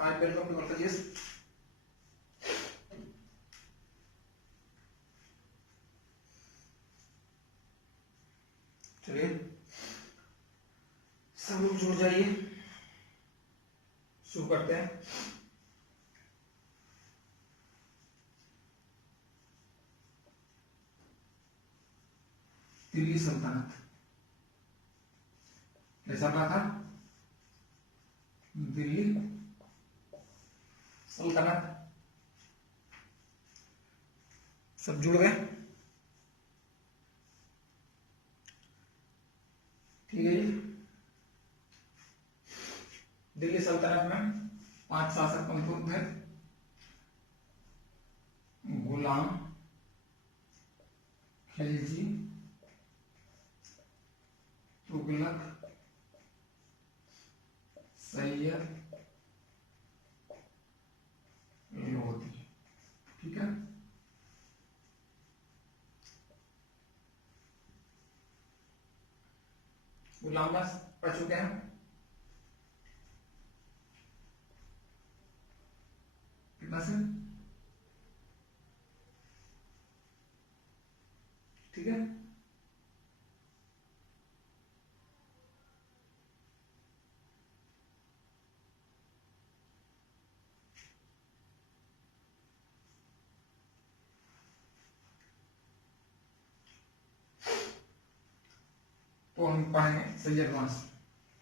Hi welcome to college. चलिए सब लोग जुड़ जाइए, शुरू करते हैं। दिल्ली सल्तनत कैसा रहा था? दिल्ली सल्तनत सब जुड़ गए? ठीक है जी। दिल्ली सल्तनत में 5 शासक मौजूद थे। गुलाम, खिलजी, तुगलक, सैयद, लोधी। ठीक है। गुलाम बस पढ़ चुके हैं। कितना से? ठीक है। तो हम पढ़ेंगे सैयद वंश।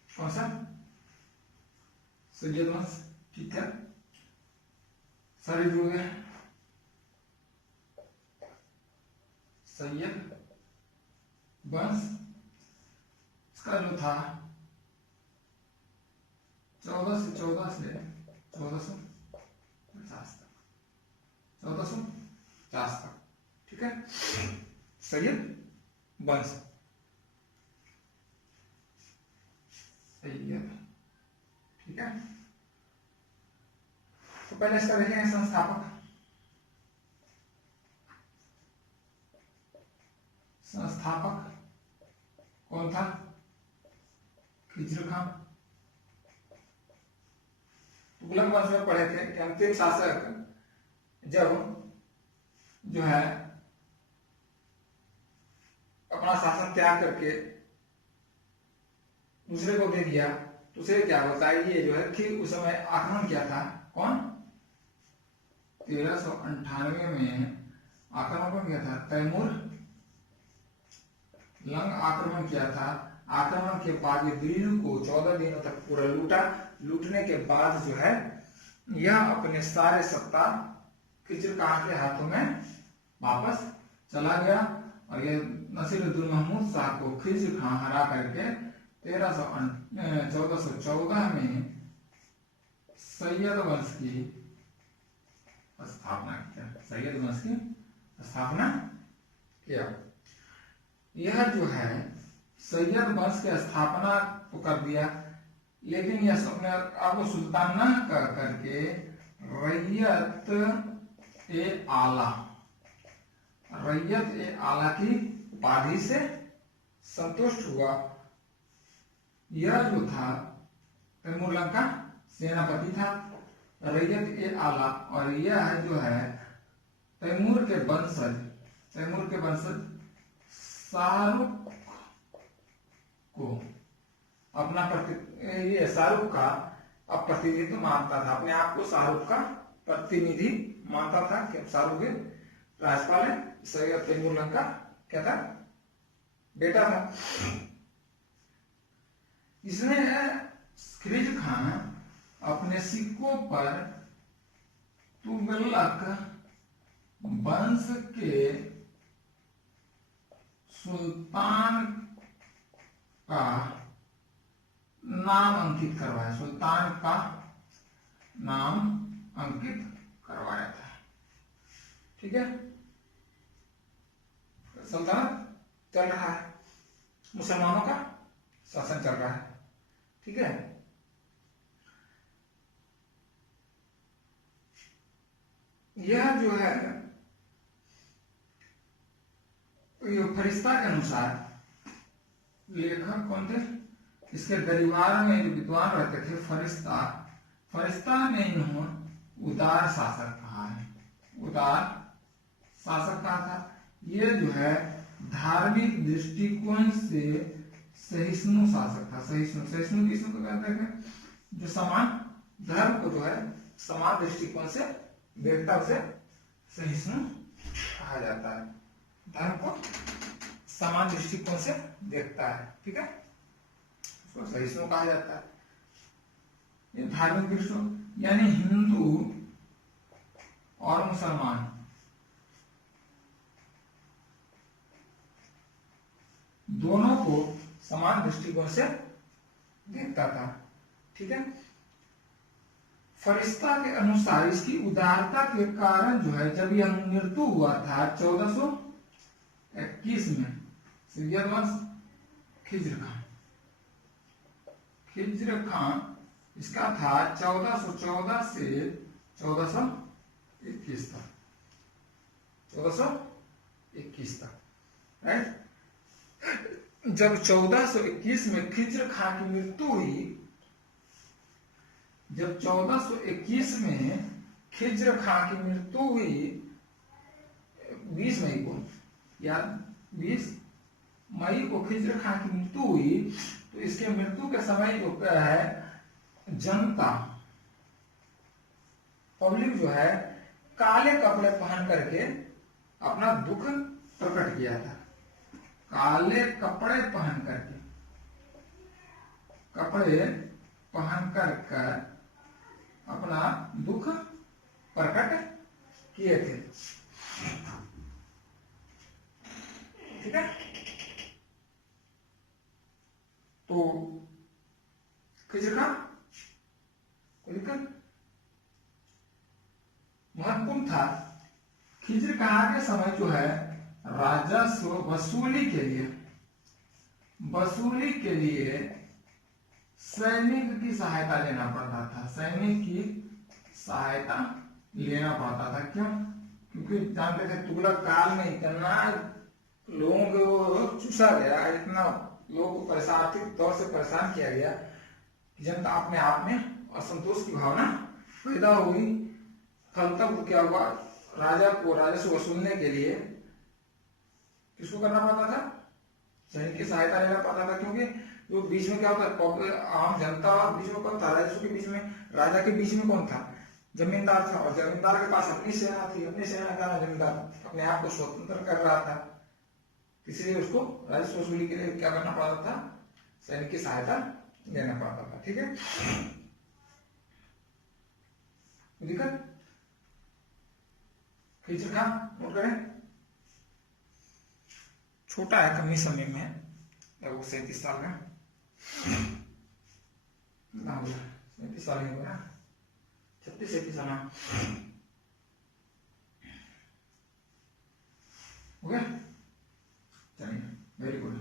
कौन सा? सैयद वंश। ठीक है, सारे जुड़ गए। सैयद वंश इसका जो था 1414 से 1450 तक, 1450 तक। ठीक है, सैयद वंश। सैयद, ठीक है। तो पहले इसका देखेंगे संस्थापक। संस्थापक कौन था? खिजर खान। तुगलक वंश में पढ़े थे कि अंतिम शासक जब जो है अपना शासन त्याग करके दूसरे को दे दिया तो उसे क्या होता है? ये जो है कि उस समय आक्रमण किया था। कौन? 1398 में आक्रमण किया था तैमूर। लंग आक्रमण किया था। आक्रमण के बाद ये दिल्ली को 14 दिनों तक पूरा लूटा। लूटने के बाद जो है यह अपने सारे सत्ता खिजर खान के हाथों में वापस चला गया और ये नसीरुद्दीन महमूद शाह को खिजर खान हरा करके 1414 में सैयद वंश की स्थापना किया। सैयद वंश की स्थापना किया। यह जो है सैयद वंश की स्थापना तो कर दिया, लेकिन यह अपने आपको सुल्तान न कर करके रैयत ए आला, रैयत ए आला की उपाधि से संतुष्ट हुआ। यह जो था तैमूर लंग का सेनापति था, रैयत ए आला, और यह जो है तैमूर के वंशज शाहरुख को अपना ये शाहरुख का अब प्रतिनिधित्व मानता था। अपने आप को शाहरुख का प्रतिनिधि मानता था कि शाहरुख राजपाल है। सैयद तैमूर लंग का क्या था? बेटा था। इसने खिलजी खान अपने सिक्कों पर तुगलक वंश के सुल्तान का नाम अंकित करवाया। सुल्तान का नाम अंकित करवाया था। ठीक है, सल्तनत चल रहा है, मुसलमानों का शासन चल रहा है। ठीक है, यह जो है फरिश्ता के अनुसार लेखक कौन थे? इसके परिवार में जो विद्वान रहते थे फरिश्ता, फरिश्ता ने इन्हें उदार शासक कहा है, उदार शासक कहा था। ये जो है धार्मिक दृष्टिकोण से सहिष्णु शासक था। सहिष्णु किसको कहते हैं? जो समान धर्म को जो है समान दृष्टिकोण से देखता, उसे सहिष्णु कहा जाता है। धर्म को समान दृष्टिकोण से देखता है, ठीक है, उसको सहिष्णु कहा जाता है। ये धार्मिक दृष्टिकोण यानी हिंदू और मुसलमान दोनों को समान दृष्टिकोण से देखता था, ठीक है। फरिश्ता के अनुसार इसकी उदारता के कारण जो है जब यह मृत्यु हुआ था 1421 में, सैयद वंश खिज्र खान इसका था 1414 से 1421 तक, 1421 तक, राइट। जब 1421 में खिज्र खान की मृत्यु हुई, जब 1421 में खिज्र खान की मृत्यु हुई 20 मई को, या 20 मई को खिज्र खान की मृत्यु हुई, तो इसके मृत्यु के समय जो है जनता पब्लिक जो है काले कपड़े पहन करके अपना दुख प्रकट किया था। काले कपड़े पहन करके, कपड़े पहन कर अपना दुख प्रकट किए थे, ठीक है। तो खिज्र खान को लेकर महत्वपूर्ण था। खिज्र खान के समय जो है राजस्व वसूली के लिए सैनिक की सहायता लेना पड़ता था। सैनिक की सहायता लेना पड़ता था, क्यों? क्योंकि जानते थे तुगलक काल में इतना लोगों को चूसा गया, इतना लोगों को आर्थिक तौर से परेशान किया गया कि जनता अपने आप में असंतोष की भावना पैदा हुई। फल तब क्या हुआ, राजा को राजस्व वसूलने के लिए किसको करना पड़ता था? सैनिक की सहायता लेना पड़ता था, क्योंकि जो बीच में क्या होता है, आम जनता और बीच में कौन था? राजस्व के बीच में, राजा के बीच में कौन था? जमींदार था, और जमींदार के पास अपनी सेना थी। अपनी सेना का जमींदार अपने आप को स्वतंत्र कर रहा था, इसलिए उसको राजस्व वसूली के लिए क्या करना पड़ता था? सैनिक की सहायता लेना पड़ता था, ठीक है। दिक्कत खिज्र खान नोट करें, छोटा है, कमी समय में है, लगभग 37 साल में, 37 साल ही हुआ, 36-37 साल हो गया। चलिए, वेरी गुड।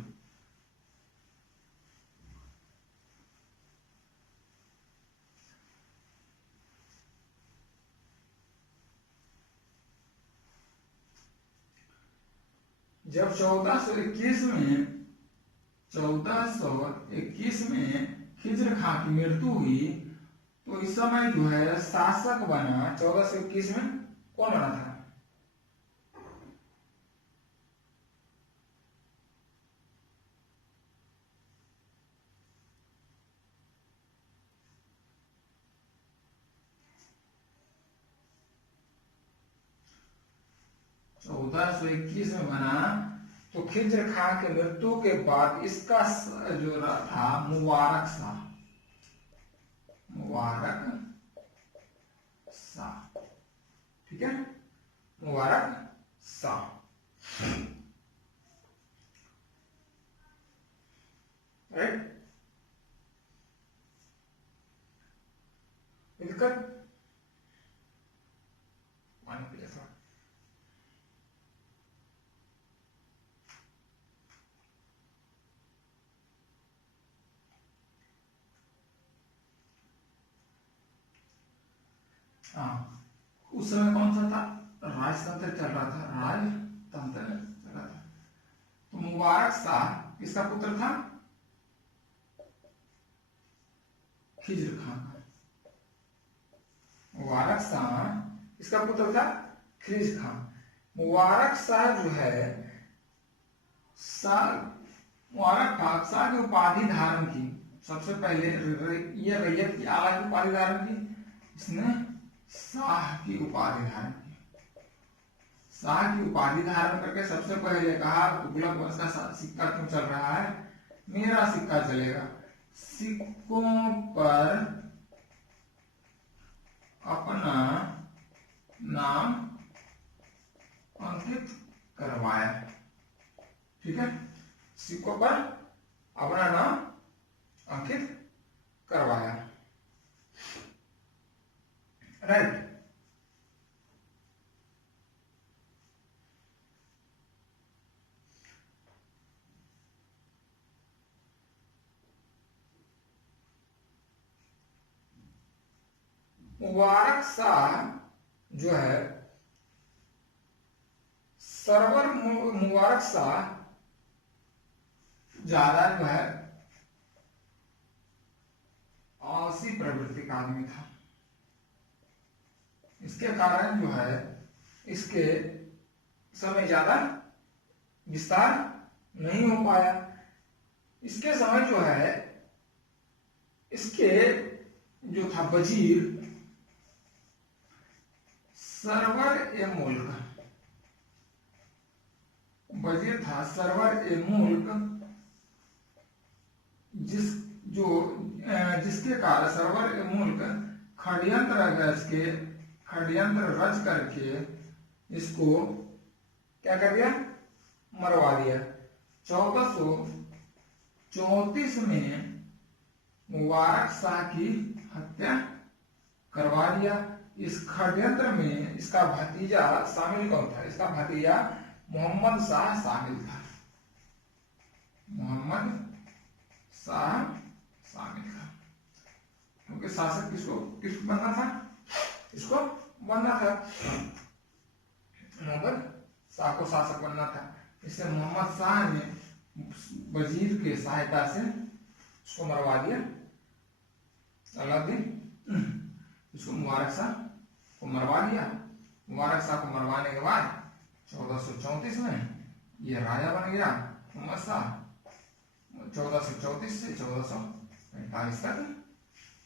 जब 1421 में खिज्र खान की मृत्यु हुई, तो इस समय जो है शासक बना 1421 में कौन बना था? (1421 में बना, तो खिज्र खान की मृत्यु के बाद इसका जो था मुबारक शाह, ठीक है, मुबारक शाह, राइट। मिलकर पानी पी लेता। उस समय कौन सा था? राजतंत्र चल रहा था, राजतंत्र चल रहा था। तो मुबारक शाह किसका पुत्र था? खिज्र खान का। मुबारक शाह, इसका पुत्र था खिलजी खान। मुबारक शाह जो है मुबारक शाह की उपाधि धारण की, सबसे पहले ये रैयत की आला की उपाधि धारण की, इसने शाह की उपाधि धारण की। शाह की उपाधि धारण करके सबसे पहले कहा तुगलक वंश का सिक्का क्यों चल रहा है, मेरा सिक्का चलेगा। सिक्कों पर अपना नाम अंकित करवाया, ठीक है, सिक्कों पर अपना नाम अंकित करवाया, राइट। मुबारक शाह जो है मुबारक शाह ज्यादा जो है आलसी प्रवृत्ति का आदमी था। इसके कारण जो है इसके समय ज्यादा विस्तार नहीं हो पाया। इसके समय जो है इसके जो था वजीर सरवर-ए-मुल्क, वजीर था सरवर-ए-मुल्क, जिसके कारण सरवर-ए-मुल्क षड्यंत्र रच करके इसको क्या कर दिया, मरवा दिया। 1434 में मुबारक शाह की हत्या करवा दिया। इस षड्यंत्र में इसका भतीजा शामिल कौन था, इसका भतीजा मोहम्मद शाह शामिल था। मोहम्मद शाह शामिल था, क्योंकि शासक किसको बनना था, इसको बनना था, मोहम्मद शाह को शासक बनना था। इससे मोहम्मद शाह ने वजीर के सहायता से इसको मरवा दिया। अलाउद्दीन इसको मुबारक शाह को मरवा दिया। मुबारक शाह को मरवाने के बाद 1434 में ये राजा बन गया मोहम्मद शाह। 1434 से 1445 तक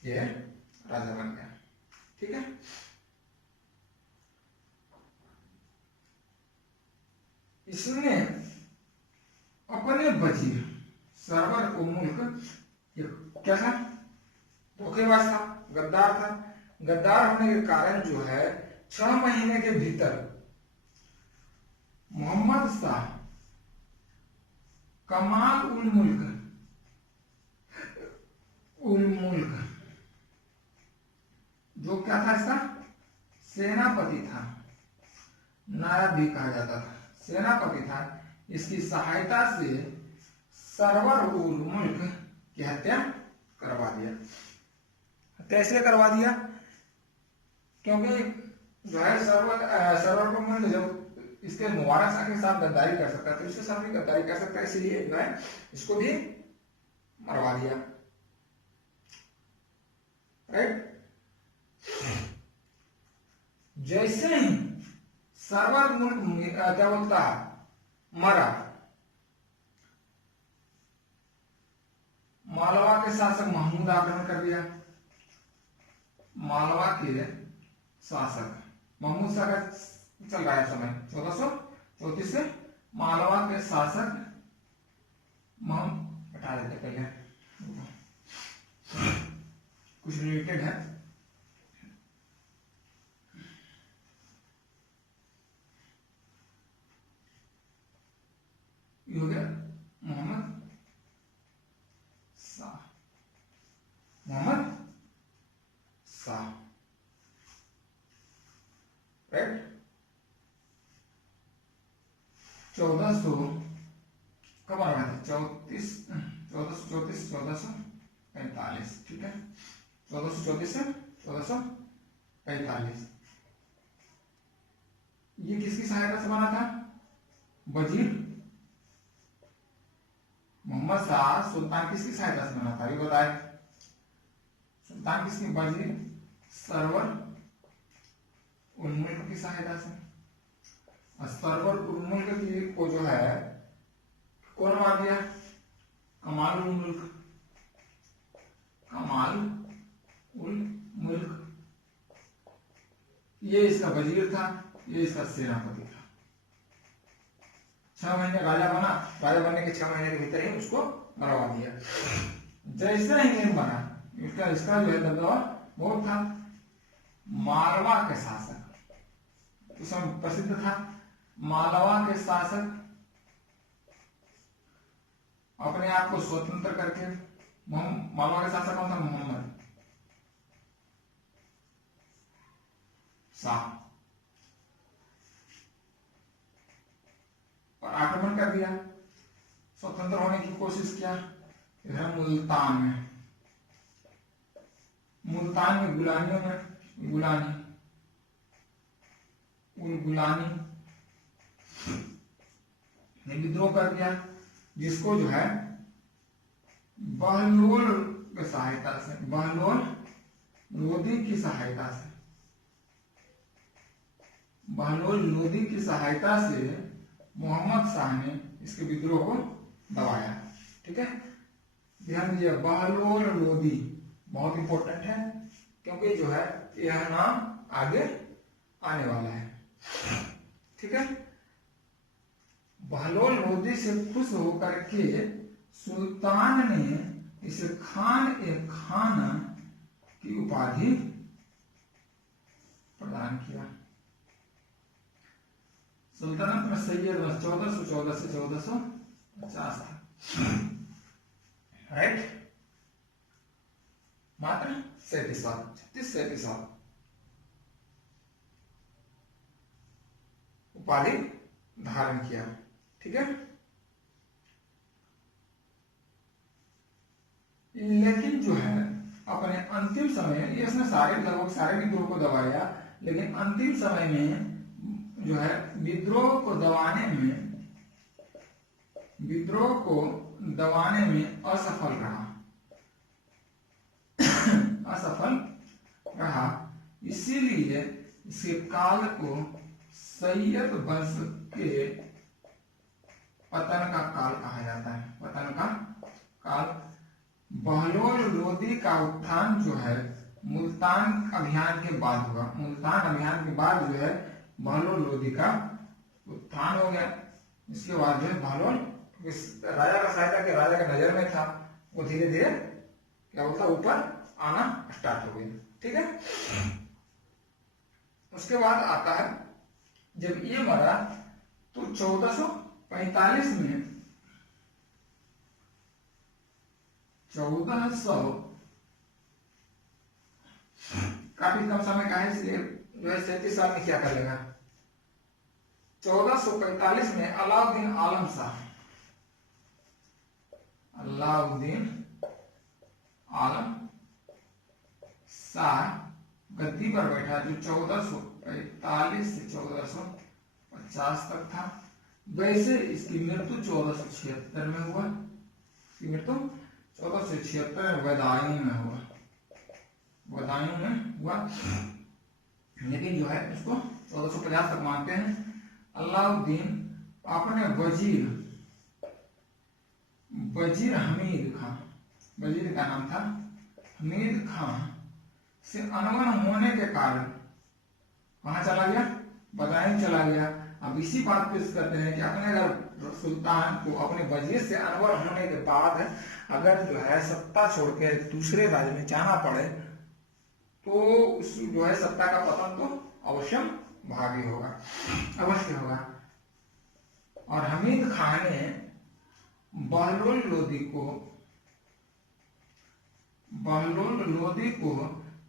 ये राजा बन गया, ठीक है। इसने अपने वजीर सरवर-ए-मुल्क क्या था, धोखेबाज था, गद्दार था। गद्दार होने के कारण जो है 6 महीने के भीतर मोहम्मद शाह कमाल उल मुल्क जो क्या था, इसका सेनापति था, नायब भी कहा जाता था, सेनापति था। इसकी सहायता से सरवर-उल-मुल्क की हत्या करवा दिया। हत्या इसलिए करवा दिया क्योंकि जो है सरवर-उल-मुल्क जब इसके मुबारक शाह के साथ गद्दारी कर सकता है तो इसके साथ भी गद्दारी कर सकता है, इसलिए जो है इसको भी मरवा दिया, राइट। जैसे ही सरवर-उल-मुल्क क्या बोलता मरा, मालवा के शासक महमूद आक्रमण कर दिया। मालवा के शासक महमूद शाह का चल रहा है समय 1434 से। मालवा के शासक हटा देते पहले, कुछ रिलेटेड है। ये हो गया मोहम्मद शाह, राइट। 1400 कब आ रहा था, 1445, ठीक है। 1434 से 1445 ये किसकी सहायता से बना था, वजीर मोहम्मद शाह। सुल्तान किसकी सहायता से बना था ये बताए, सुल्तान किसकी, वजीर उल-मुल्क की सहायता से। सरवर उल-मुल्क को जो है कौन मार दिया? कमाल उल मुल्क। कमाल उल मुल्क ये इसका वजीर था, ये इसका सेनापति था। 6 महीने राजा बना, राजा बनने के 6 महीने के भीतर ही उसको मरवा दिया। जैसा ही नहीं बना, इसका जो है दबदबा बहुत था। मालवा के शासक उस समय प्रसिद्ध था। मालवा के शासक अपने आप को स्वतंत्र करके, मालवा के शासक कौन था? मोहम्मद शाह, और आक्रमण कर दिया। स्वतंत्र होने की कोशिश किया। इधर मुल्तान में गुलानियों में गुलानी ने विद्रोह कर दिया, जिसको जो है बहलोल की सहायता से, बहलोल लोदी की सहायता से, बहलोल लोदी की सहायता से मोहम्मद शाह ने इसके विद्रोह को दबाया। ठीक है, ध्यान दीजिए, बहलोल लोदी बहुत इंपॉर्टेंट है, क्योंकि जो है यह नाम आगे आने वाला है। ठीक है, बहलोल लोदी से खुश होकर के सुल्तान ने इसे खान की उपाधि प्रदान किया। सुल्तानत में सैयद 1414 से 1450 था। राइट, मात्र 37 साल, 36-37 साल उपाधि धारण किया। ठीक है, लेकिन जो है अपने अंतिम समय, ये इसने लगभग सारे विद्रोह को दबाया, लेकिन अंतिम समय में जो है विद्रोह को दबाने में असफल रहा। इसीलिए इसके काल को सैयद वंश के पतन का काल कहा जाता है। पतन का काल। बहलोल लोदी का उत्थान जो है मुल्तान अभियान के बाद हुआ। मुल्तान अभियान के बाद जो है बहलोल लोदी का उत्थान हो गया। इसके बाद जो है बहलोल राजा का सहायता के, राजा के नजर में था, वो धीरे धीरे क्या बोलता ऊपर आना स्टार्ट हो गया। ठीक है, उसके बाद आता है जब ये मरा तो 1445 में 1400 काफी कम समय का है, इसलिए जो है 37 साल में क्या कर लेगा। 1445 में अलाउद्दीन आलम शाह गद्दी पर बैठा, जो 1445 से 1450 तक था। वैसे इसकी मृत्यु 1476 में हुआ। इसकी मृत्यु 1476 में बदायूं में हुआ। लेकिन जो है उसको 1450 तक मानते हैं। अलाउद्दीन अपने वजीर हमीद खान, वजीर का नाम था हमीद खान, से अनबन होने के कारण कहाँ चला गया? बदायूं चला गया। अब इसी बात पे कहते हैं कि अपने अगर सुल्तान को अपने वजीर से अनबन होने के बाद अगर जो है सत्ता छोड़ के दूसरे राज्य में जाना पड़े तो उस जो है सत्ता का पतन तो अवश्य भागी होगा, अवश्य होगा। और हमीद खान ने बहलोल लोदी को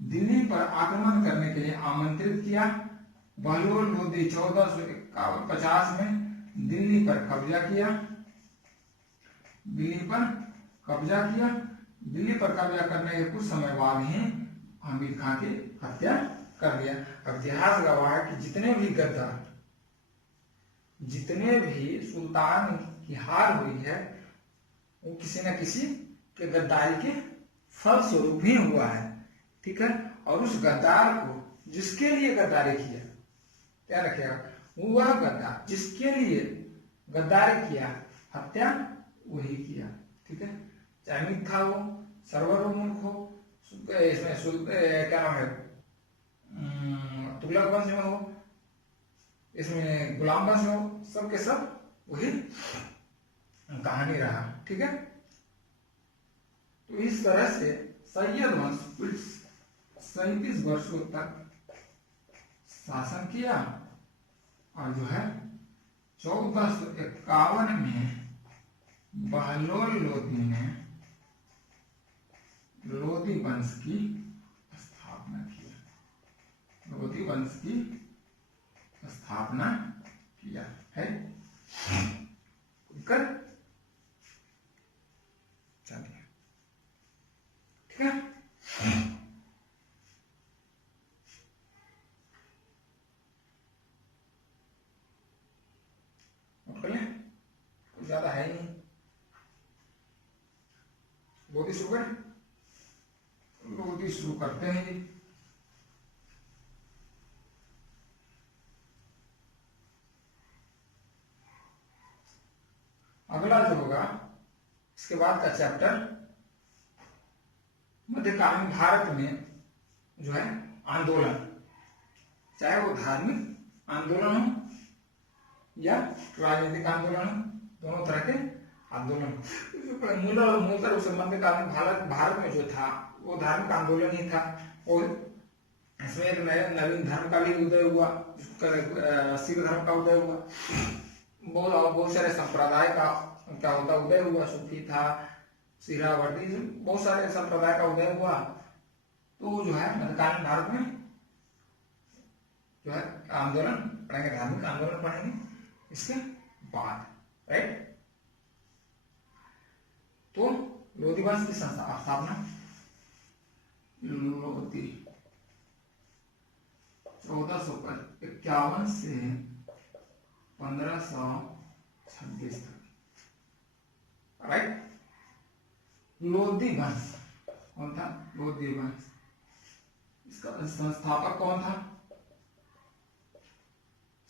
दिल्ली पर आक्रमण करने के लिए आमंत्रित किया। बहलोल लोदी 1450 में दिल्ली पर कब्जा किया। दिल्ली पर कब्जा करने के कुछ समय बाद ही हमीद खान की हत्या कर दिया। अब इतिहास गवाह है कि जितने भी गद्दार, जितने भी सुल्तान की हार हुई है वो किसी न किसी के गद्दारी के फलस्वरूप ही हुआ है। ठीक है, और उस गद्दार को जिसके लिए गद्दारी किया ध्यान रखिएगा, वह गद्दार जिसके लिए गद्दारी किया, हत्या वही किया। ठीक है, चाहे मिथ्या हो, सर्वरोन्मुख हो, इसमें क्या नाम है, तुगलक वंश में हो, इसमें गुलाम वंश में हो, सब के सब वही कहानी रहा। ठीक है, तो इस तरह से सैयद वंश कुल 37 वर्षों तक शासन किया और जो है 1451 में बहलोल लोदी ने लोदी वंश की स्थापना किया। लोदी वंश की स्थापना किया है। कर चलिए, ठीक है। नोट कर लें, कुछ ज्यादा है ही नहीं। लोदी शुरू करें, लोदी शुरू करते हैं जी। अगला जो होगा इसके बाद का चैप्टर मध्यकालीन भारत में जो है आंदोलन, चाहे वो धार्मिक आंदोलन हो या राजनीतिक आंदोलन हो, दोनों तरह के आंदोलन। मूलतः रूप से मध्यकालीन भारत में जो था वो धार्मिक आंदोलन ही था, और इसमें एक नए नवीन धर्म का भी उदय हुआ, सिख धर्म का उदय हुआ, बहुत सारे संप्रदाय का क्या होता उदय हुआ, सूफी था, सिरावर्ती, बहुत सारे संप्रदाय का उदय हुआ। तो जो है मध्यकालीन भारत में जो है आंदोलन पढ़ेंगे, धार्मिक आंदोलन पढ़ेंगे इसके बाद, राइट। तो लोदी वंश की स्थापना, लोदी 1451 से 1526 तक, राइट। लोदी वंश कौन था? लोदी वंश, इसका संस्थापक कौन था?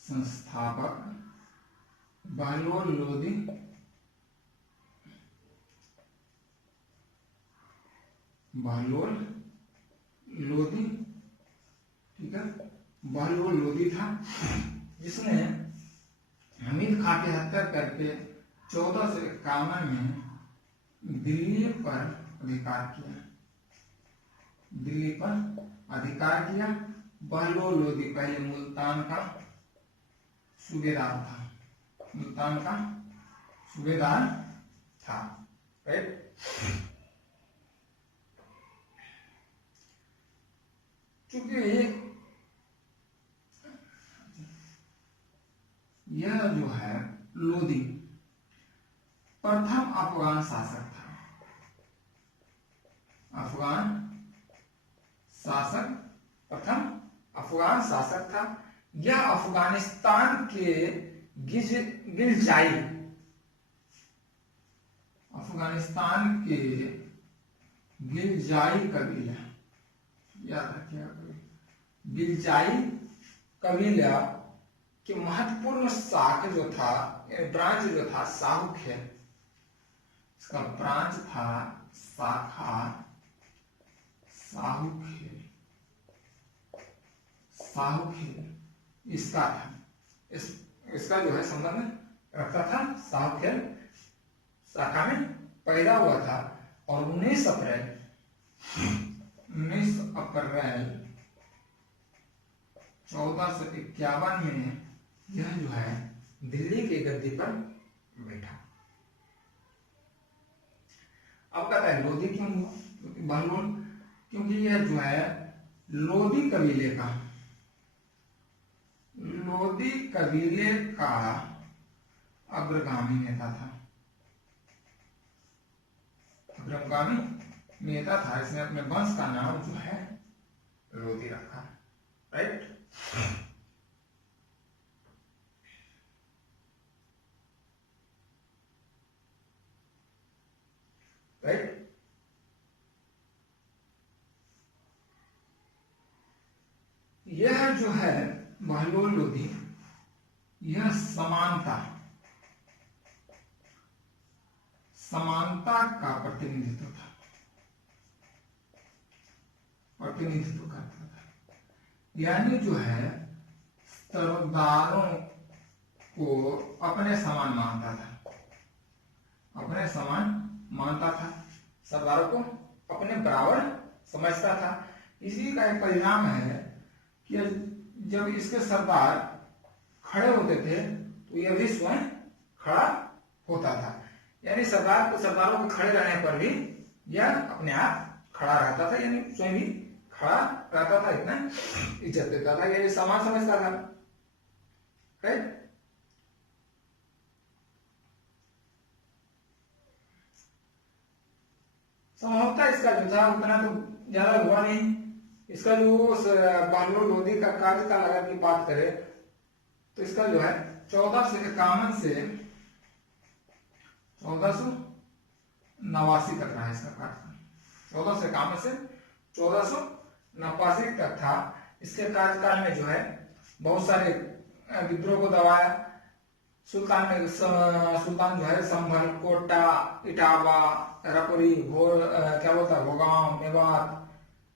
संस्थापक बहलोल लोदी, बहलोल लोदी, ठीक है, बहलोल लोदी था, जिसने हमीद खां की हत्या करके 1451 में दिल्ली पर अधिकार किया, दिल्ली पर अधिकार किया। बहलोल लोदी पहले मुल्तान का सूबेदार था, मुल्तान का सूबेदार था, राइट। क्योंकि यह जो है लोदी प्रथम अफगान शासक था, अफगान शासक, प्रथम अफगान शासक था। यह अफगानिस्तान के गिलजाई, अफगानिस्तान के गिलजाई कबीला, याद रखिएगा, गिलजाई कबीला कि महत्वपूर्ण शाख जो था, ब्रांच जो था साहुख्य, इसका ब्रांच था शाखा साहुख्य, साहुख्य इसका था, इसका जो है संबंध रखता था, साहुख्य शाखा में पैदा हुआ था। और 19 अप्रैल 1451 में यह जो है दिल्ली की गद्दी पर बैठा। अब कहता है लोदी क्यों हुआ, बहलोल, क्योंकि यह जो है लोदी कबीले का, लोदी कबीले का अग्रगामी नेता था, अग्रगामी नेता था। इसने अपने वंश का नाम जो है लोदी रखा, राइट। राइट, यह जो है बहलोल लोदी यह समानता का प्रतिनिधित्व करता था। यानी जो है सरदारों को अपने समान मानता था, सरदारों को अपने बराबर समझता था। इसी का एक परिणाम है कि जब इसके सरदार खड़े होते थे तो यह भी स्वयं खड़ा होता था। यानी सरदारों के खड़े रहने पर भी यह अपने आप खड़ा रहता था, यानी स्वयं भी खड़ा रहता था, इतना इज्जत देता था, ये समान समझता था। राइट। संभवतः इसका जो था उतना तो ज्यादा हुआ नहीं। इसका जो बहलोल लोदी का कार्यकाल अगर की बात करें तो इसका जो है 1451 से 1489 तक रहा इसका कार्यकाल। 1451 से 1489 तक था। इसके कार्यकाल में जो है बहुत सारे विद्रोह को दबाया। सुल्तान जो है संभल, कोटा, इटावा, रायपुरी, भोगांव, मेवात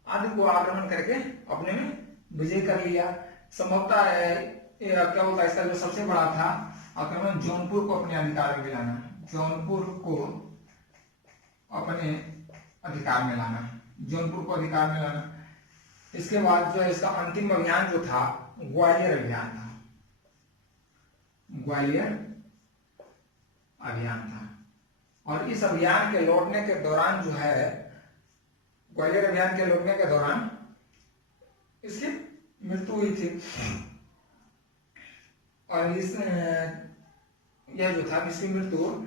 आदि को आक्रमण करके अपने में विजय कर लिया। संभवतः इसका जो सबसे बड़ा था आक्रमण जौनपुर को अपने अधिकार में लाना, इसके बाद जो है इसका अंतिम अभियान जो था ग्वालियर अभियान था। और इस अभियान के लौटने के दौरान जो है ग्वालियर अभियान के लौटने के दौरान इसकी मृत्यु हुई थी। और यह जो था इसकी मृत्यु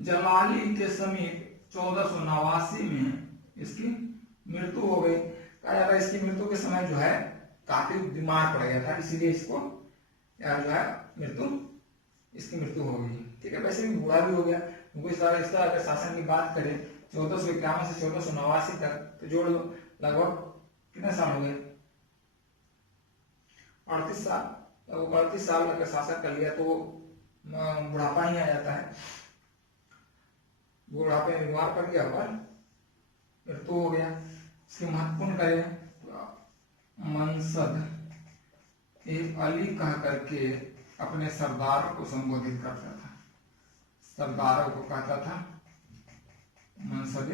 जलाली के समीप 1489 में इसकी मृत्यु हो गई। कहा जाता है इसकी मृत्यु के समय जो है काफी बीमार पड़ गया था, इसीलिए इसको यार जो है इसकी मृत्यु हो गई। ठीक है, वैसे भी बूढ़ा भी हो गया। इसका अगर शासन की बात करें 1451 से 1489 तक तो जोड़ लो, लगभग कितने साल हो गए? 38 साल। लगभग 38 साल अगर शासन कर लिया तो बुढ़ापा ही आ जाता है। बुढ़ापे में बीमार पड़ गया और मृत्यु हो गया। इसके महत्वपूर्ण कार्य मनसद एक अली कह करके अपने सरदारों को संबोधित करता था। सरदारों को कहता था मनसद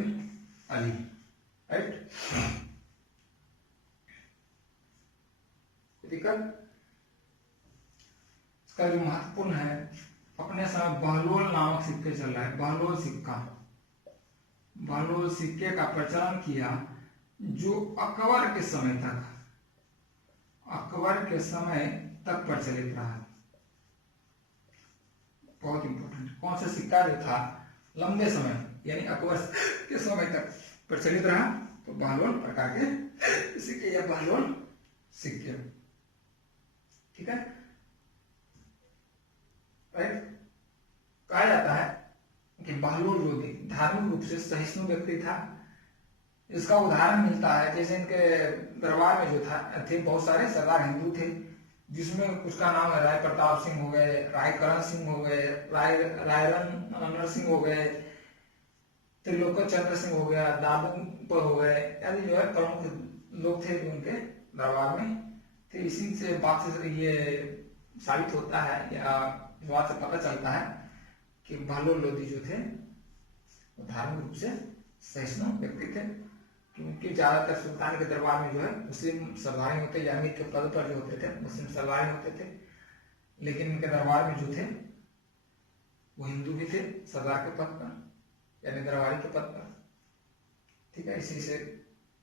अली। राइट। इसका जो महत्वपूर्ण है, अपने समय बहलोल नामक सिक्के चल रहा है। बहलोल सिक्के का प्रचलन किया जो अकबर के समय तक प्रचलित रहा। बहुत इंपॉर्टेंट। कौन सा सिक्का जो था लंबे समय यानी अकबर के समय तक प्रचलित रहा? तो बहलोल प्रकार के सिक्के या बहलोल सिक्के। ठीक है, राइट। कहा जाता है कि बहलोल लोदी धार्मिक रूप से सहिष्णु व्यक्ति था। इसका उदाहरण मिलता है जैसे इनके दरबार में जो थे बहुत सारे सरदार हिंदू थे, जिसमें कुछ का नाम है राय प्रताप सिंह हो गए, राय करण सिंह हो गए, रायरन नरसिंह हो गए, त्रिलोक चंद्र सिंह हो गया, दादू हो गए, आदि जो है प्रमुख लोग थे जो उनके दरबार में थे। इसी से बात से ये साबित होता है या बात से पता चलता है कि बहलोल लोदी जो थे वो धार्मिक रूप से सहिष्णु व्यक्ति थे, क्योंकि ज्यादातर सुल्तान के दरबार में जो है मुस्लिम सरदार होते, यानी के पद पर जो होते थे मुस्लिम सरदार होते थे, लेकिन इनके दरबार में जो थे वो हिंदू भी थे सरदार के पद पर यानी दरबारी के पद पर। ठीक है, इसी से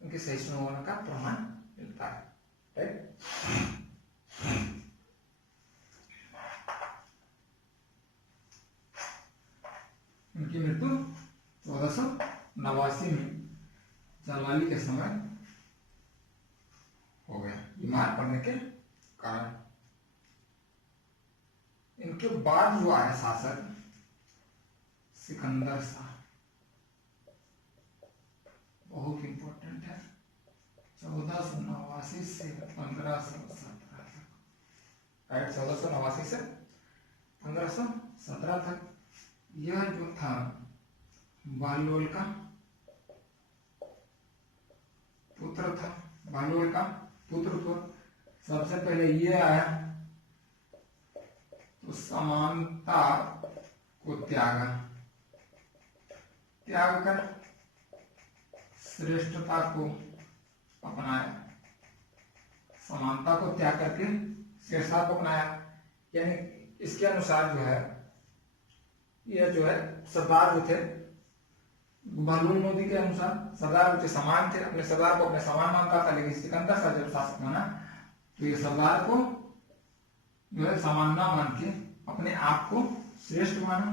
उनके सहिष्णु होने का प्रमाण मिलता है। राइट। उनकी मृत्यु 1489 में जलाली के समय हो गया बीमार पड़ने के कारण। इनके बाद जो आया शासक सिकंदर शाह, बहुत इंपॉर्टेंट है। 1489 से 1517 तक, राइट, 1489 से 1517 तक यह जो था बहलोल का पुत्र था। बहलोल का पुत्र तो सबसे पहले ये आया तो समानता को त्याग कर श्रेष्ठता को अपनाया। समानता को त्याग करके श्रेष्ठता को अपनाया, यानी इसके अनुसार जो है यह जो है सरदार जो थे बहलोल लोधी के अनुसार सरदार जो समान थे, अपने सरदार को अपने समान मानता था, लेकिन सिकंदर शाह जब शासक बना तो ये सरदार को जो है समान ना मान के अपने आप को श्रेष्ठ माना।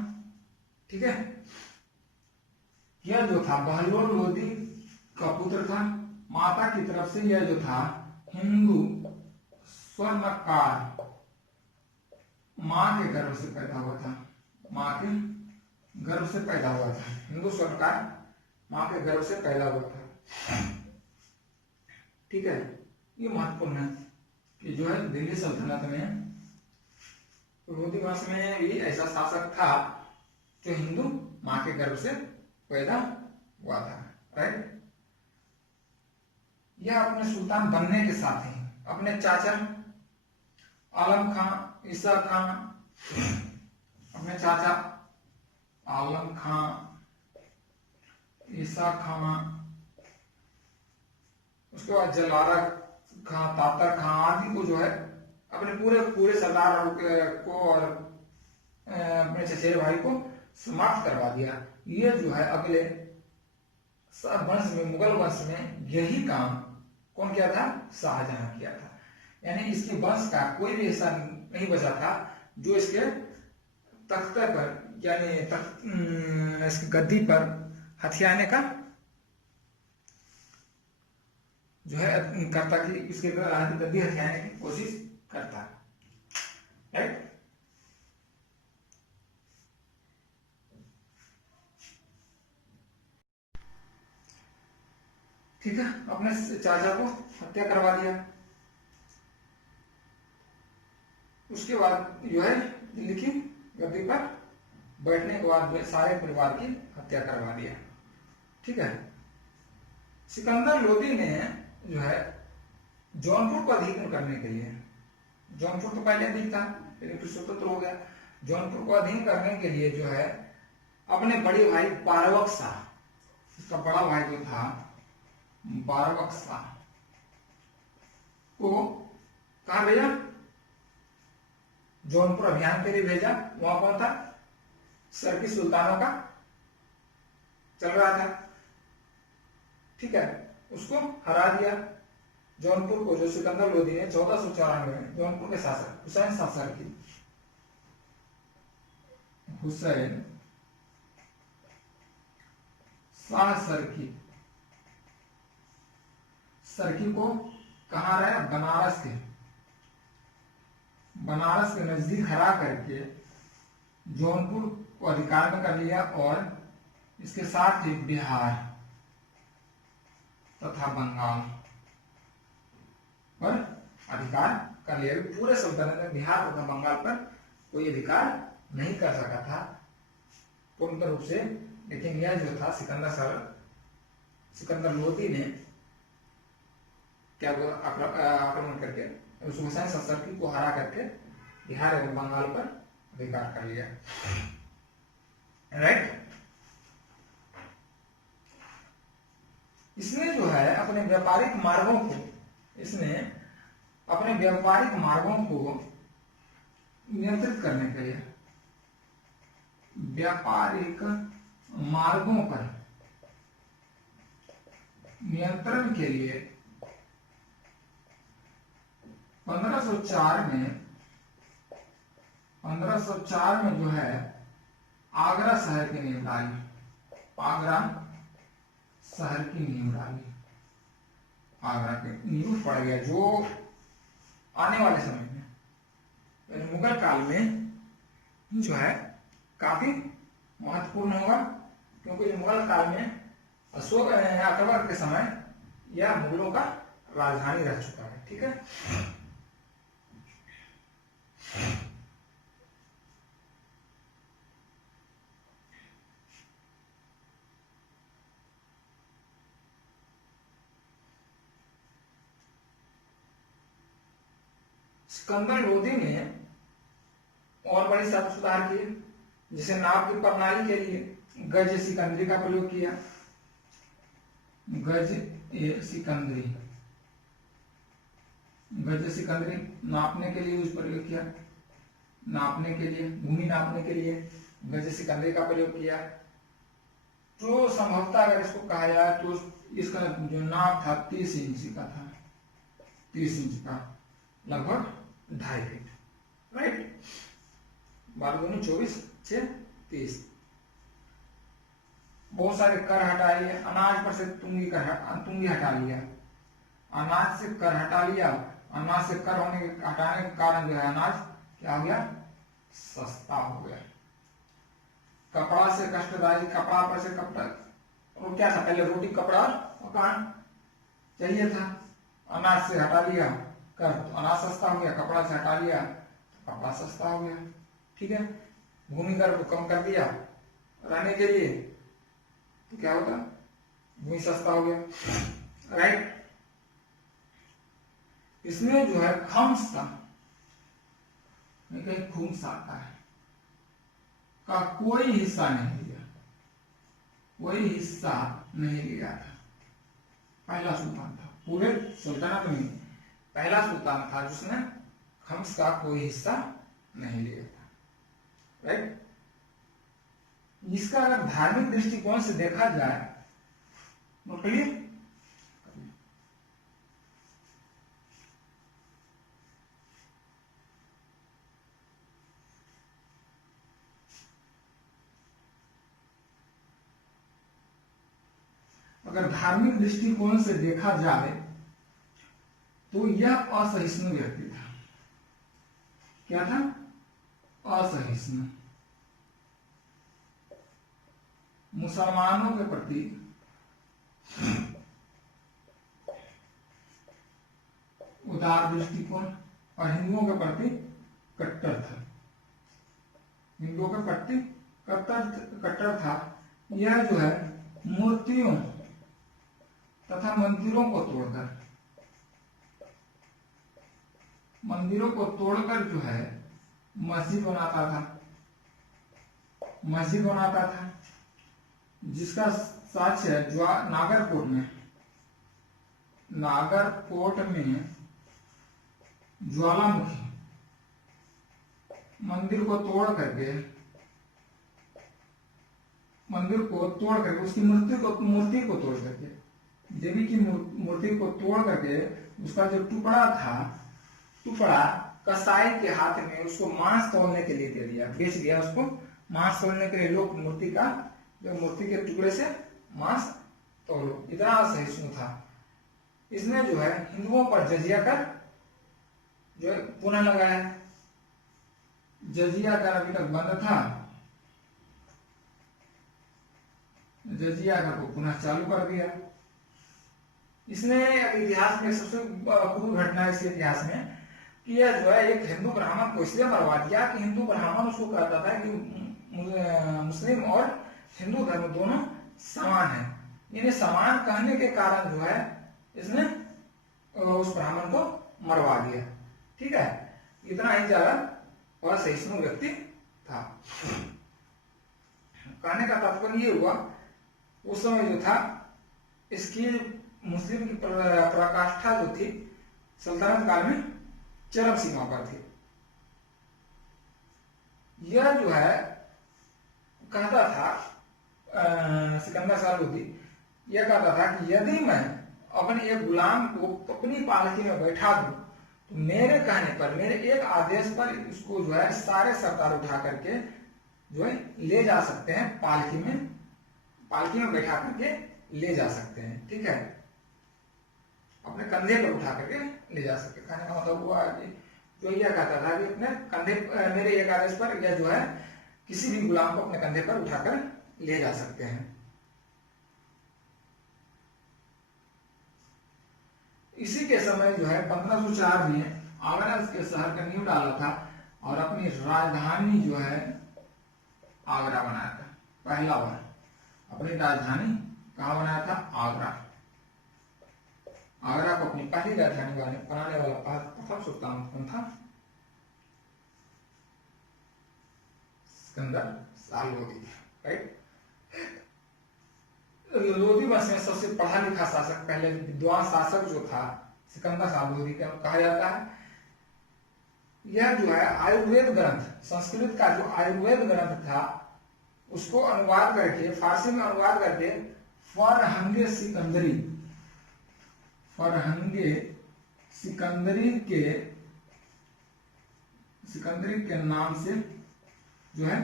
ठीक है, यह जो था बहलोल लोधी का पुत्र था। माता की तरफ से यह जो था हिंदू स्वर्णकार माँ के गर्भ से पैदा हुआ था। माँ के गर्भ से पैदा हुआ था, हिंदू स्वर्णकार माँ के गर्भ से पैदा हुआ था। ठीक है, ये महत्वपूर्ण है कि जो है दिल्ली सल्तनत में लोधी वंश में भी ऐसा शासक था जो हिंदू माँ के गर्भ से पैदा हुआ था, राइट। यह अपने सुल्तान बनने के साथ ही अपने चाचा आलम खां, ईसा खां, अपने चाचा आलम खां, ईसा खां, उसके बाद जलारा खां, तातर खां आदि को जो है अपने पूरे सरदार को और अपने चचेरे भाई को समाप्त करवा दिया। ये जो है अगले वंश में, मुगल वंश में यही काम कौन किया था? शाहजहां किया था। यानी इसके वंश का कोई भी ऐसा नहीं बचा था जो इसके तख्ते पर यानी इसकी गद्दी पर हथियाने का जो है करता कि इसके गद्दी हथियाने की कोशिश करता, राइट। ठीक है, अपने चाचा को हत्या करवा दिया। उसके बाद जो है दिल्ली की गद्दी पर बैठने के बाद सारे परिवार की हत्या करवा दिया। ठीक है, सिकंदर लोदी ने जो है जौनपुर को अधीन करने के लिए, जौनपुर तो पहले नहीं था लेकिन फिर स्वतंत्र हो गया, जौनपुर को अधीन करने के लिए जो है अपने बड़े भाई बारबक शाह, इसका बड़ा भाई जो था बारबक शाह को कहा भेजा? जौनपुर अभियान के लिए भेजा। वहां कौन था? सरकी सुल्तानों का चल रहा था। ठीक है, उसको हरा दिया जौनपुर को, जो सिकंदर लोदी ने 1494 में जौनपुर के शासक हुसैन शाह सरकी, हुसैन शाह सरकी, सरकी को कहाँ रहे? बनारस के नजदीक हरा करके जौनपुर को अधिकार में कर लिया और इसके साथ ही बिहार तथा बंगाल पर अधिकार कर लिया। पूरे सल्तनत में बिहार तथा बंगाल पर कोई अधिकार नहीं कर सका था पूर्ण रूप से, लेकिन यह जो था सिकंदर लोदी ने क्या आक्रमण करके उस हुसैन शाह सरकी को हरा करके बिहार एवं बंगाल पर अधिकार कर लिया, राइट। इसने जो है अपने व्यापारिक मार्गों को नियंत्रित करने के लिए, व्यापारिक मार्गों पर नियंत्रण के लिए 1504 में जो है आगरा शहर की नींव डाली। आगरा शहर की नींव डाली, आगरा की नींव पड़ गया, जो आने वाले समय में मुगल काल में जो है काफी महत्वपूर्ण होगा, क्योंकि मुगल काल में अशोक अकबर के समय यह मुगलों का राजधानी रह चुका है। ठीक है, सिकंदर लोदी ने और बड़े शब्द सुधार किए, जिसे नाप की प्रणाली के लिए गज सिकंदरी का प्रयोग किया। गज सिकंदरी, गज सिकंदरी नापने के लिए प्रयोग किया, नापने के लिए, भूमि नापने के लिए गज सिकंदरी का प्रयोग किया। तो संभवतः अगर इसको कहा जाए तो इसका जो नाप था 30 इंच का था, 30 इंच का, लगभग 2.5 फीट। राइट, 12 24 6 30। बहुत सारे कर हटा लिए, अनाज पर से तुंगी हटा लिया, अनाज से कर हटा लिया। अनाज से कर हटाने के कारण जो है अनाज क्या हो गया, सस्ता हो गया। कपड़ा से कष्टदायी, कपड़ा पर से कपड़ा, वो क्या था, पहले रोटी कपड़ा मकान चाहिए था, अनाज से हटा लिया कर, तो अनाज सस्ता हो गया, कपड़ा से हटा लिया तो कपड़ा सस्ता हो गया। ठीक है, भूमि कर को कम कर दिया रहने के लिए, तो क्या होगा, भूमि सस्ता हो गया। राइट, इसमें जो है खम्स था, कहीं खुम्स आता है, का कोई हिस्सा नहीं लिया, कोई हिस्सा नहीं लिया था। पहला सुल्तान था पूरे सुल्तानत में, पहला सुल्तान था जिसने खम्स का कोई हिस्सा नहीं लिया था। राइट, इसका अगर धार्मिक दृष्टिकोण से देखा जाए तो क्लियर, अगर धार्मिक दृष्टिकोण से देखा जाए तो यह असहिष्णु व्यक्ति था। क्या था, असहिष्णु, मुसलमानों के प्रति उदार दृष्टिकोण और हिंदुओं के प्रति कट्टर था, हिंदुओं के प्रति कट्टर था। यह जो है मूर्तियों तथा मंदिरों को तोड़कर जो है मस्जिद बनाता था, जिसका साक्ष्य है नागरकोट में ज्वालामुखी मंदिर को तोड़ करके उसकी मूर्ति को तोड़ करके, देवी की मूर्ति को तोड़ करके उसका जो टुकड़ा कसाई के हाथ में उसको मांस तोड़ने के लिए दे दिया, बेच दिया उसको मांस तोड़ने के लिए। लोग मूर्ति के टुकड़े से मांस तोड़ो, इतना सहिष्णु था। इसने जो है हिंदुओं पर जजिया कर जो है पुनः लगाया, जजिया कर अभी तक बंद था, जजिया कर को पुनः चालू कर दिया। इसने इतिहास में सबसे क्रूर घटना है इस इतिहास में कि यह जो है एक हिंदू ब्राह्मण को इसलिए मरवा दिया कि हिंदू ब्राह्मण उसको कहता था कि मुस्लिम और हिंदू धर्म दोनों समान है। इन्हें समान कहने के कारण जो है इसने उस ब्राह्मण को मरवा दिया। ठीक है, इतना ही ज्यादा असहिष्णु व्यक्ति था। कहने का तात्पर्य ये हुआ, उस समय जो था इसकी मुस्लिम की पराकाष्ठा जो थी सल्तनत काल में चरम सीमा पर थी। यह जो है कहता था सिकंदर शाह लोदी, यह कहता था कि यदि मैं अपने एक गुलाम को अपनी पालकी में बैठा दूं तो मेरे कहने पर, मेरे एक आदेश पर इसको जो है सारे सरदार उठा करके जो है ले जा सकते हैं, पालकी में बैठा करके ले जा सकते हैं। ठीक है, अपने कंधे पर उठा करके ले जा सकते। कहने का मतलब हुआ कि जो यह कहता था कि अपने कंधे, मेरे एक आदेश पर यह जो है किसी भी गुलाम को अपने कंधे पर उठाकर ले जा सकते हैं। इसी के समय जो है 1504 में आगरा के शहर का नींव डाला था और अपनी राजधानी जो है आगरा बनाया था। पहला बार अपनी राजधानी कहाँ बनाया था? आगरा। आगरा को अपनी पहली राजधानी बनाने वाला प्रथम सुल्तान कौन था? सिकंदर शाह लोधी। राइट। लोधी वंश में सबसे पढ़ा लिखा शासक, पहले विद्वान शासक जो था सिकंदर शाह लोधी का कहा जाता है। यह जो है आयुर्वेद ग्रंथ, संस्कृत का जो आयुर्वेद ग्रंथ था उसको अनुवाद करके, फारसी में अनुवाद करके फरहंगे सिकंदरी, फरहंगे सिकंदरी के नाम से जो है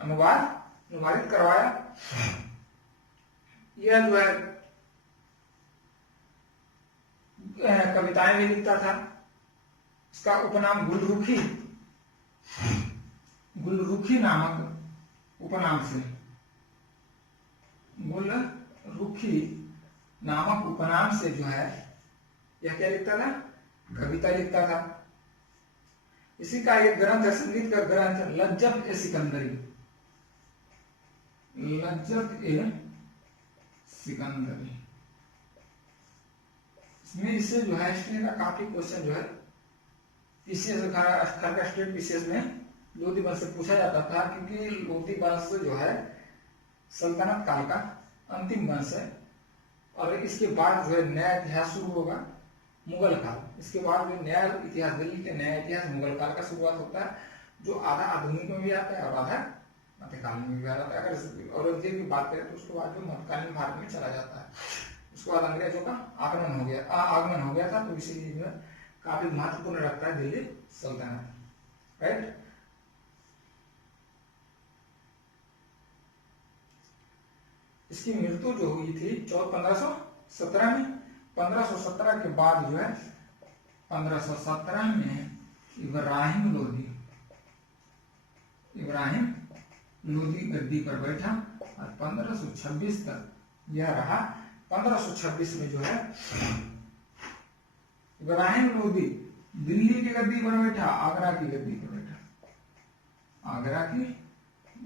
अनुवादित करवाया। यह जो है कविताएं भी लिखता था। इसका उपनाम गुलरुखी नामक उपनाम से, गुलरुखी नामक उपनाम से जो है यह क्या लिखता था? कविता लिखता था। इसी का एक ग्रंथ है, संगीत का ग्रंथ लज्जत ए सिकंदरी, लज्जत ए सिकंदरी। इसमें इससे जो है हिस्ट्री का काफी क्वेश्चन जो है पीसीएस खरका स्टेट पीसीएस में लोधी वंश से पूछा जाता था, क्योंकि लोधी वंश जो है सल्तनत काल का अंतिम वंश है और इसके बाद जो है नया इतिहास शुरू होगा मुगल काल। इसके बाद जो नया इतिहास, दिल्ली के नया इतिहास मुगल काल का शुरुआत होता है, जो आधा आधुनिक में भी आता है और आधा मध्यकालीन में भी आता है। अगर औरंगजेब की बात करें तो उसके बाद जो मध्यकालीन भारत में चला जाता है। उसके बाद अंग्रेजों का आगमन हो गया था, तो इसीलिए जो है काफी महत्वपूर्ण रखता है दिल्ली सल्तनत। राइट। इसकी मृत्यु जो हुई थी 1517 में। 1517 के बाद जो है 1517 में इब्राहिम लोधी गद्दी पर बैठा और 1526 तक यह रहा। 1526 में जो है इब्राहिम लोधी दिल्ली की गद्दी पर बैठा, आगरा की गद्दी पर बैठा, आगरा की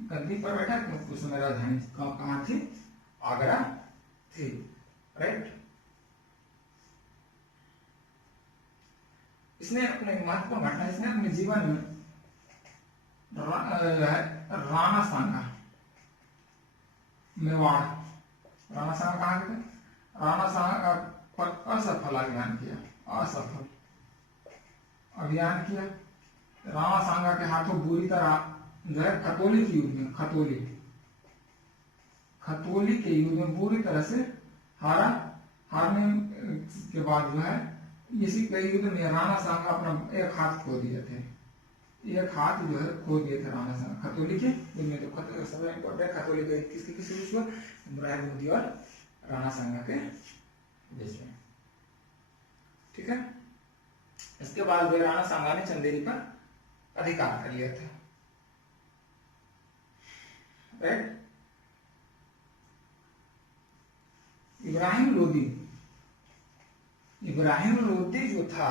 गद्दी पर बैठा, क्योंकि उस समय राजधानी कहाँ थी? आगरा थी। राइट। इसने अपने महत्वपूर्ण घटना, इसने अपने जीवन में राणा सांगा मेवाड़, राणा सांगा कहाँ गए? राणा सांगा पर असफल अभियान किया, असफल अभियान किया। राणा सांगा के हाथों बुरी तरह जो है खतौली के युद्ध में, खतौली के युद्ध में बुरी तरह से हारने के बाद जो है इसी के युद्ध में राणा सांगा अपना एक हाथ खो दिए थे, एक हाथ जो है खो दिए थे राणा सांगा खतौली के युद्ध में। तो सबसे इम्पोर्टेंट खतौली के किसकी विश्व? इब्राहिम लोधी और राणा सांगा के बीच में। ठीक है। इसके बाद जो राणा सांगा ने चंदेरी पर अधिकार कर लिया था। राइट। इब्राहिम लोधी जो था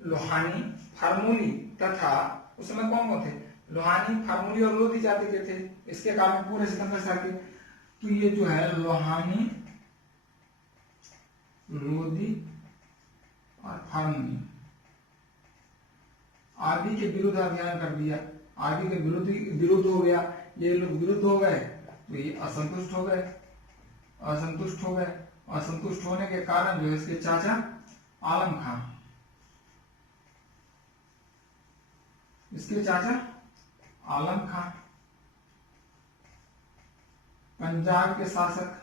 लोहानी, फार्मूली तथा उस समय कौन थे? लोहानी, फार्मूली और लोधी जाति के थे। इसके काल में पूरे सिकंदर शाह के, तो ये जो है लोहानी, लोधी और फार्मूली आदि के विरुद्ध अभियान कर दिया। आदि के विरुद्ध हो गया, ये लोग विरुद्ध हो गए तो ये असंतुष्ट हो गए। असंतुष्ट होने के कारण जो इसके चाचा आलम खान, इसके चाचा आलम खान, पंजाब के शासक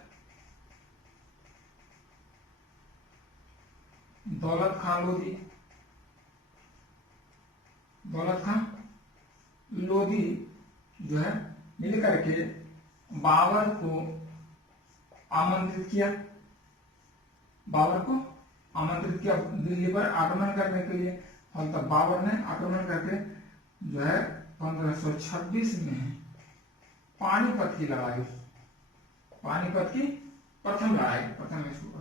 दौलत खान लोधी जो है मिलकर के बाबर को आमंत्रित किया दिल्ली पर आक्रमण करने के लिए। और तब बाबर ने आक्रमण करके जो है 1526 में पानीपत की प्रथम लड़ाई, प्रथम इसको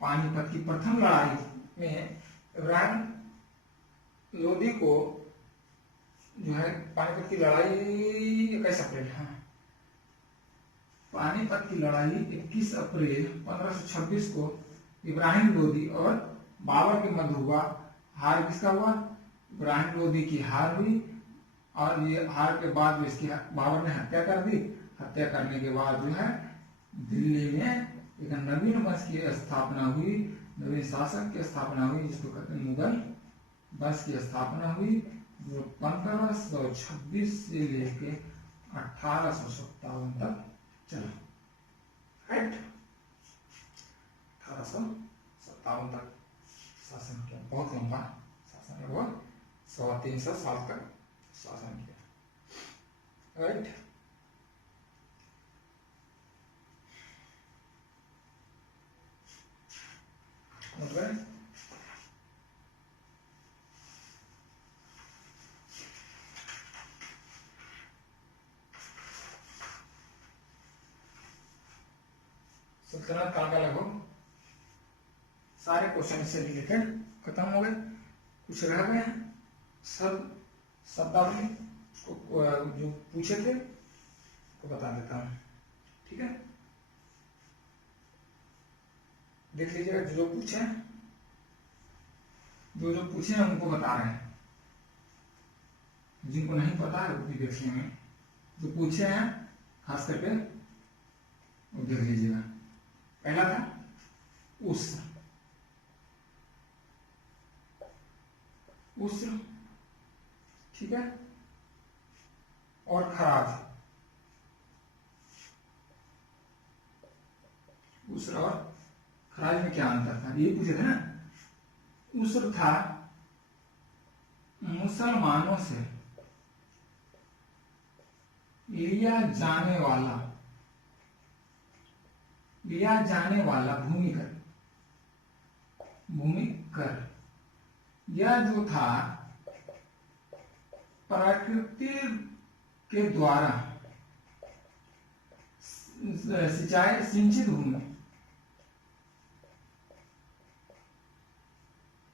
पानीपत की प्रथम लड़ाई में इब्राहिम लोदी को जो है, पानीपत की लड़ाई 21 अप्रैल, हाँ, पानीपत की लड़ाई 21 अप्रैल 1526 को इब्राहिम लोदी और बाबर के मध्य हुआ। हार किसका हुआ? इब्राहिम लोदी की हार हुई, और ये हार के बाद इसकी बाबर ने हत्या कर दी। हत्या करने के बाद जो है दिल्ली में एक नवीन वंश की स्थापना हुई, नवीन शासक की स्थापना हुई, जिसको कहते हैं मुगल वंश की स्थापना हुई, जो 1526 से लेके 1857 तक चला। राइट, 1857 तक शासन किया, बहुत लंबा शासन है वो, 350 साल तक शासन किया। राइट, मतलब सल्तनत काल का लगभग सारे क्वेश्चन से रिलेटेड खत्म हो गए। कुछ रह गए हैं सब शब्दावली जो पूछे थे को बता देता हूँ, ठीक है। देख लीजिएगा, जो पूछे हैं उनको बता रहे हैं, जिनको नहीं पता है वो भी देख लेंगे। जो पूछे हैं खास करके वो देख लीजिएगा। पहला था उस्र, ठीक है, और खराज, उस्र और खराज में क्या अंतर था, ये पूछे थे ना। उस्र था मुसलमानों से लिया जाने वाला भूमि कर। यह जो था प्रकृति के द्वारा सिंचित भूमि,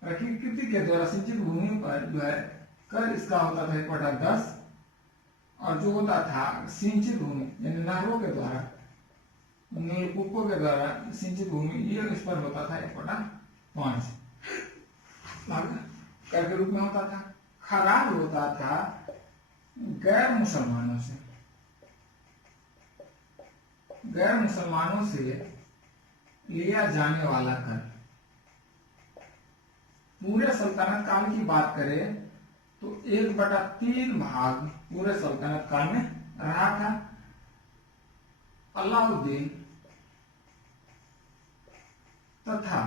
प्रकृति के द्वारा सिंचित भूमि पर जो है कर इसका होता था 1/10, और जो होता था सिंचित भूमि यानी नहरों के द्वारा, नलकूपों के द्वारा सिंचित भूमि, ये इस पर होता था 1/5 कर के रूप में होता था। खराज होता था गैर मुसलमानों से लिया जाने वाला कर। पूरे सल्तनत काल की बात करें तो 1/3 भाग पूरे सल्तनत काल में रहा था। अलाउद्दीन तथा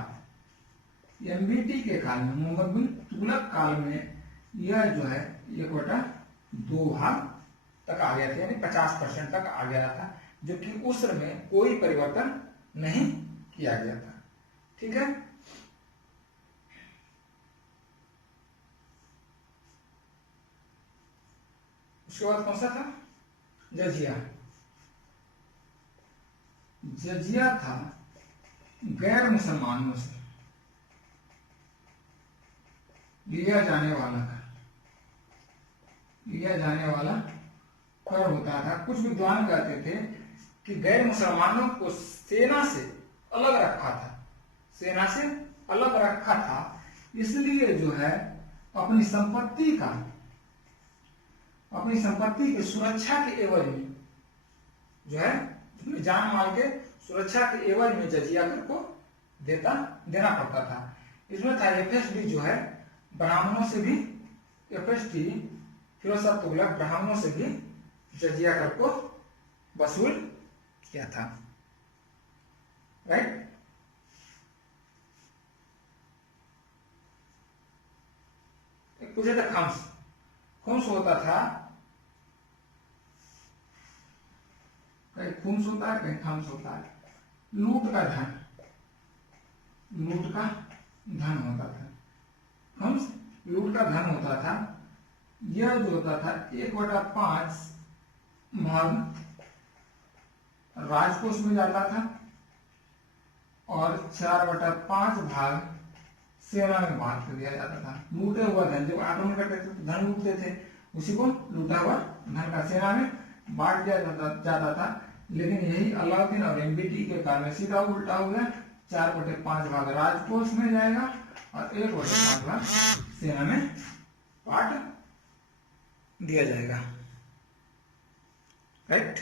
एमबीटी के काल में, मोहम्मद बिन तुगलक काल में यह जो है 1/2 भाग तक आ गया था, यानी 50% तक आ गया था, जो कि उस्र में कोई परिवर्तन नहीं किया गया था। ठीक है, उसके बाद कौन सा था? जजिया था गैर मुसलमानों से लिया जाने वाला कर होता था। कुछ विद्वान कहते थे कि गैर मुसलमानों को सेना से अलग रखा था, इसलिए जो है अपनी संपत्ति की सुरक्षा के एवज में जो है जान माल के सुरक्षा के एवज में जजिया कर को देना पड़ता था। इसमें था एफएसडी जो है ब्राह्मणों से भी, एफएसडी फिरोज शाह तुगलक ब्राह्मणों से भी जजिया कर को वसूल किया था। राइट, एक पूछे था खुम्स होता था, कहीं खुम्स होता है कहीं खम्स होता है। लूट का धन होता था, खम्स लूट का धन होता था। यह जो होता था 1/5 भाग राजकोष में जाता था और 4/5 भाग सेना में बांट कर दिया जाता था। लूटे हुआ धन, जब आक्रमण करते थे तो धन लूटते थे, उसी को लूटा हुआ धन का सेना में बांट दिया जाता था। लेकिन यही अलाउद्दीन और एमबीटी के काल में सीधा उल्टा हो गया, 4/5 भाग राजकोष में जाएगा और 1/5 भाग सेना में बांट दिया जाएगा। राइट।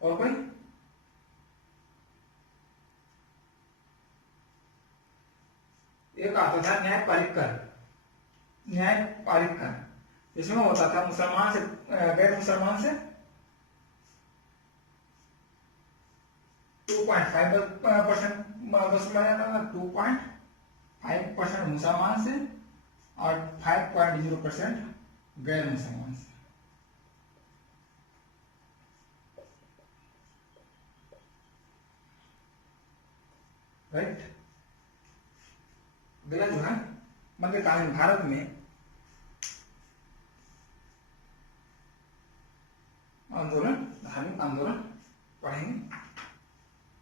और कोई? एक आता था न्याय पारित कर। न्याय पारित कर इसमें होता था मुसलमान से गैर मुसलमान से 2.5% वसूला जाता था, 2.5% मुसलमान से और 5.0% गैर मुसलमान से। राइट। अगला जो है मध्यकालीन भारत में आंदोलन, धार्मिक आंदोलन पढ़ेंगे।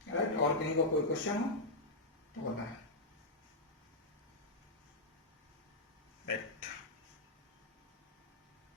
राइट। और कहीं का कोई क्वेश्चन हो तो बताएं।